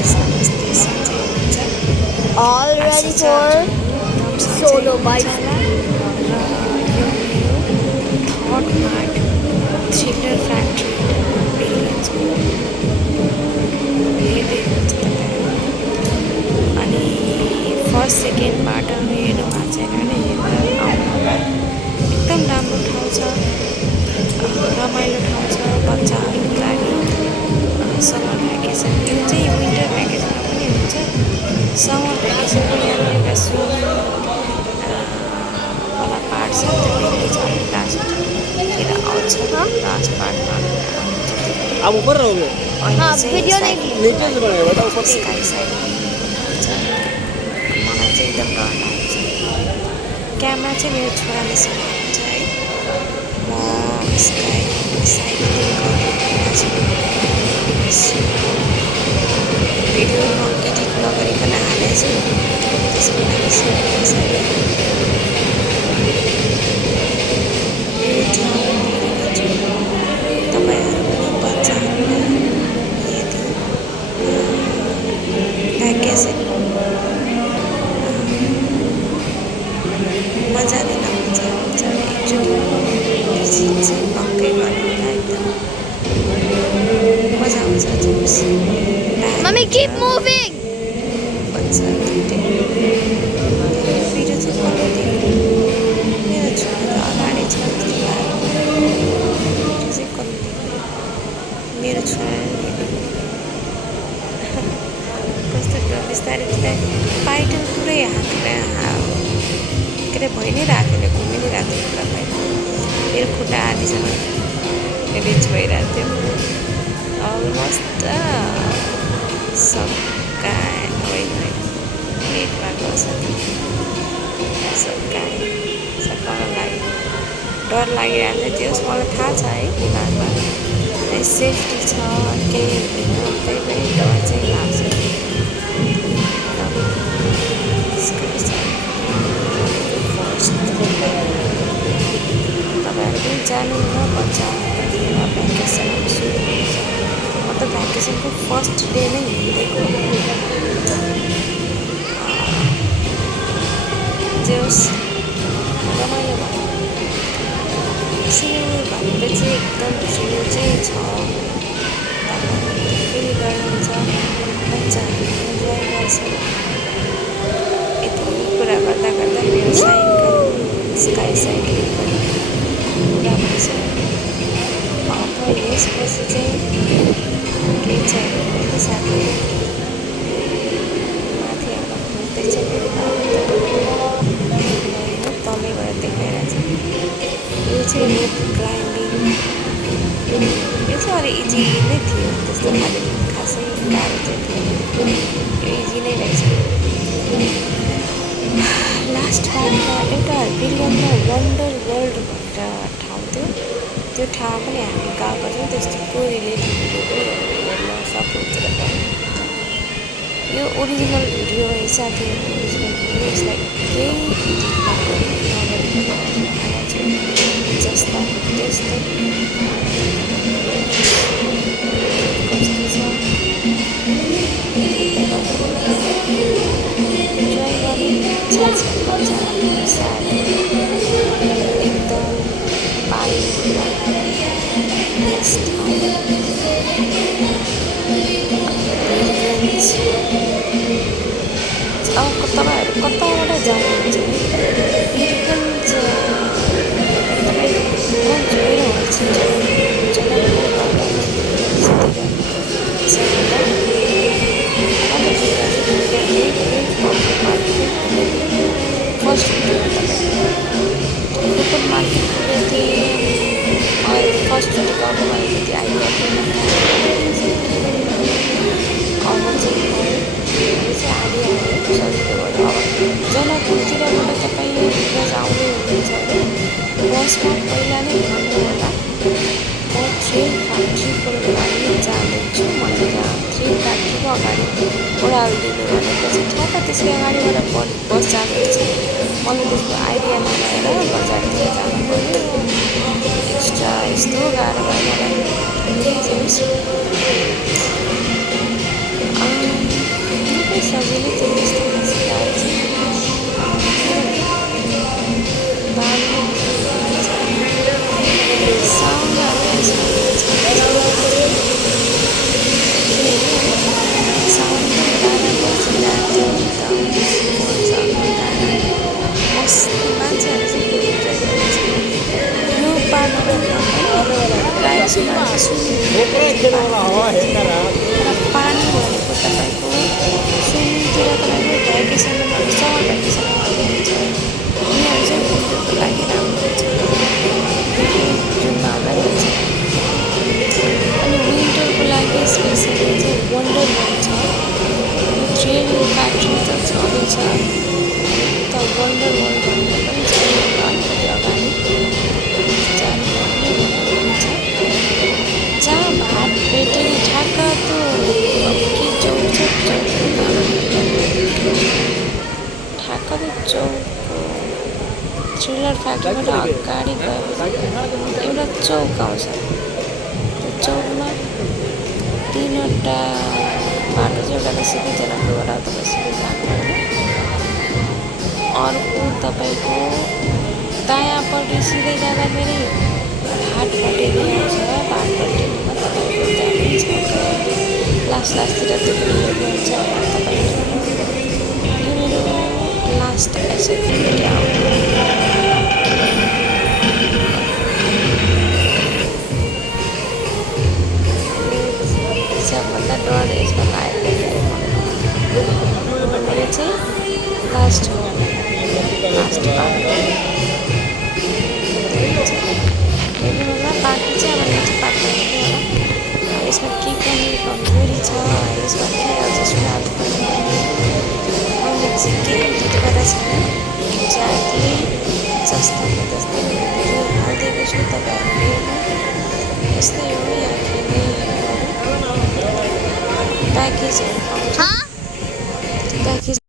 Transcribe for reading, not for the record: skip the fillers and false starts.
Viewers नमस्ते सन्चै हुनुहुन्छ All आशा ready छ for हजुरहरू एकदम सन्चै solo bike? हुनुहुन्छ होला र यो मेरो थर्ड पार्ट थ्रिलर फ्याक्ट्री बिलियन्सको हेर्दै हुनुहुन्छ तपाईँहरू अनि फर्स्ट सेकेन्ड पार्टहरू हेर्नु भएको छैन भने हेरेर आउनु होला एकदम राम्रो ठाउँ छ रमाइलो ठाउँ छ बच्चाहरूको लागि समर भ्याकेसन यो चाहिँ विन्टर भ्याकेसनमा पनि हुन्छ समर भ्याकेसनको यहाँनिर एउटा स्विमिङ वाला पार्ट छ त्यो बेग्लै छ अनि लास्टतिर आउँछ लास्ट पार्टमा अब ऊपर रहोगे हाँ, वीडियो नहीं नीचे से बनाएगा बेटा ऊपर स्काई साइक्लिङ हुन्छ मलाई चाहिँ एकदम डर लाग्छ क्यामेरा चाहिँ मेरो छोराले समाउनुहुन्छ है म स्काई साइक्लिङ गरिरहेको छु भिडियो एडिट नगरिकन हालेछु त्यसको लागि सरी साइड यो ठाउँ हेरेको छु तपाईँहरू पनि बच्चाहरूलाई यदि भ्याकेसन मजा लिन हुन्छ भने एकचोटि भिजिट चाहिँ पक्कै गर्नु होला एकदम मजा आउँछ जोस् Mommy, keep moving. बच्चा दुइटै भिडियो चाहिँ कसले देख्यो मेरो छोरा त अगाडि छ जस्तो लाग्यो भिडियो चाहिँ कसले देख्यो मेरो छोराले देख्यो कस्तो बिस्तारै बिस्तारै पाइटल पुरै के अरे भइ नै रहेको थियो घुमि नै रहेको थियो पुरा पाइटल मेरो खुट्टा आधीसम्म रिच भइरहेको थियो अलमोस्ट सकाए होइन नेटमा गछ सकाउन लागि डर लागिरहेको थियो मलाई थाहा छ है बादमा सेफ्टी छ केही हुँदैन त्यही पनि डर चाहिँ लाग्छ तपाईँहरू पनि जानुहुन्न बच्चाहरूलाई लिएर भ्याकेसनहरू सुरु हुन्छ म त भ्याकेसनको फर्स्ट डे नै हिँडेको जे होस् रमाइलो भयो ट्रिल भनेपछि एकदम ट्रिल चाहिँ छ फिल गर्नुहुन्छ बच्चाहरू इन्जोय गर्छ यति कुरा गर्दा गर्दा मेरो साइकल स्काई साइक्लिङ पनि पुरा भइसक्यो अब यसपछि चाहिँ केही छैन होइन साथी माथि अब खोज्दैछ मेरो तलै गएर देखाइरहेछ यो चाहिँ रोप क्लाइम्बिङ यो चाहिँ अलिक इजी नै थियो त्यस्तो खाले खासै गाह्रो चाहिँ थिएन यो इजी नै रहेछ लास्ट पार्टमा एउटा बिलियनमा वन्डर वर्ल्ड भनेर ठाउँ थियो त्यो ठाउँ पनि हामी गएको छौँ त्यस्तोको रिलेटेड भिडियो हेर्न सक्नुहुन्छ यो ओरिजिनल भिडियो है साथीहरू ओरिजिनल भिडियो यसलाई केही एडिट नगरिकन हाल्छु जसलाई त्यस्तै कस्तो छ इन्जोय गर्ने इच्छा छ बच्चाहरू साह्रै एकदम पानीमा यस ठाउँ अब तपाईँहरू कताबाट जानुहुन्छ बिरगन्ज तपाईँको जोएर हुन्छ फर्स्ट लोकल मार्केट पुगेको थिएँ फर्स्ट गाउँको अलिकति आइडिया थिएन अब चाहिँ आधी आयो सजिलो भयो अब जनकपुरतिरबाट तपाईँ बिरगन्ज आउँदै हुनुहुन्छ भने बसमा पहिला नै भन्नु होला म ट्रेल फ्याक्ट्रीको लागि जाँदैछु मैले त्यहाँ ट्रेल फ्याक्ट्रीको अगाडि ओह्रालिदिनु भनेपछि ठ्याक्क त्यसकै अगाडिबाट बस जाँदैछ मैले त्यसको आइडिया नभएर बजारतिर जानु पऱ्यो एक्स्ट्रा यस्तो गाह्रो भयो मलाई छ त वन्डर वर्ल्ड भन्ने पनि छ अलिकति अगाडि जानुपर्ने हुन्छ जहाँ भात भेटेर ठ्याक्क त्यो के चौक छ चौकको ठ्याक्क त्यो चौकको थ्रिलर फ्याक्ट्रीबाट अगाडि गएपछि एउटा चौक आउँछ त्यो चौकमा तीनवटा बाटो चाहिँ एउटा त सिधै जनकपुरबाट तपाईँ सिधै जानुपर्ने अर्को तपाईँको दायाँपट्टि सिधै जाँदाखेरि भाटपट्टि आउँछ भाटपट्टिमा तपाईँको त्यहाँ पनि छ लास्टतिर त्यो पनि हेर्नुहुन्छ होला तपाईँले यो मेरो लास्ट एक्सेप्टपट्टि आउँछ सबभन्दा डर यसमा लागेको मेरो चाहिँ लास्ट हो लास्ट हेर्नु होला बाँकी चाहिँ अब नेक्स्ट पार्टमा हेर्नु होला यसमा के कमी कमजोरी छ यसमा के एडजस्टमेन्ट मैले चाहिँ केही एडिट गरेर छैन एक्ज्याक्टली जस्ताको त्यस्तै धेरै हालिदिएको छु तपाईँहरूले हेर्नु यस्तै हो यहाँ प्याकेजहरू पाउँछ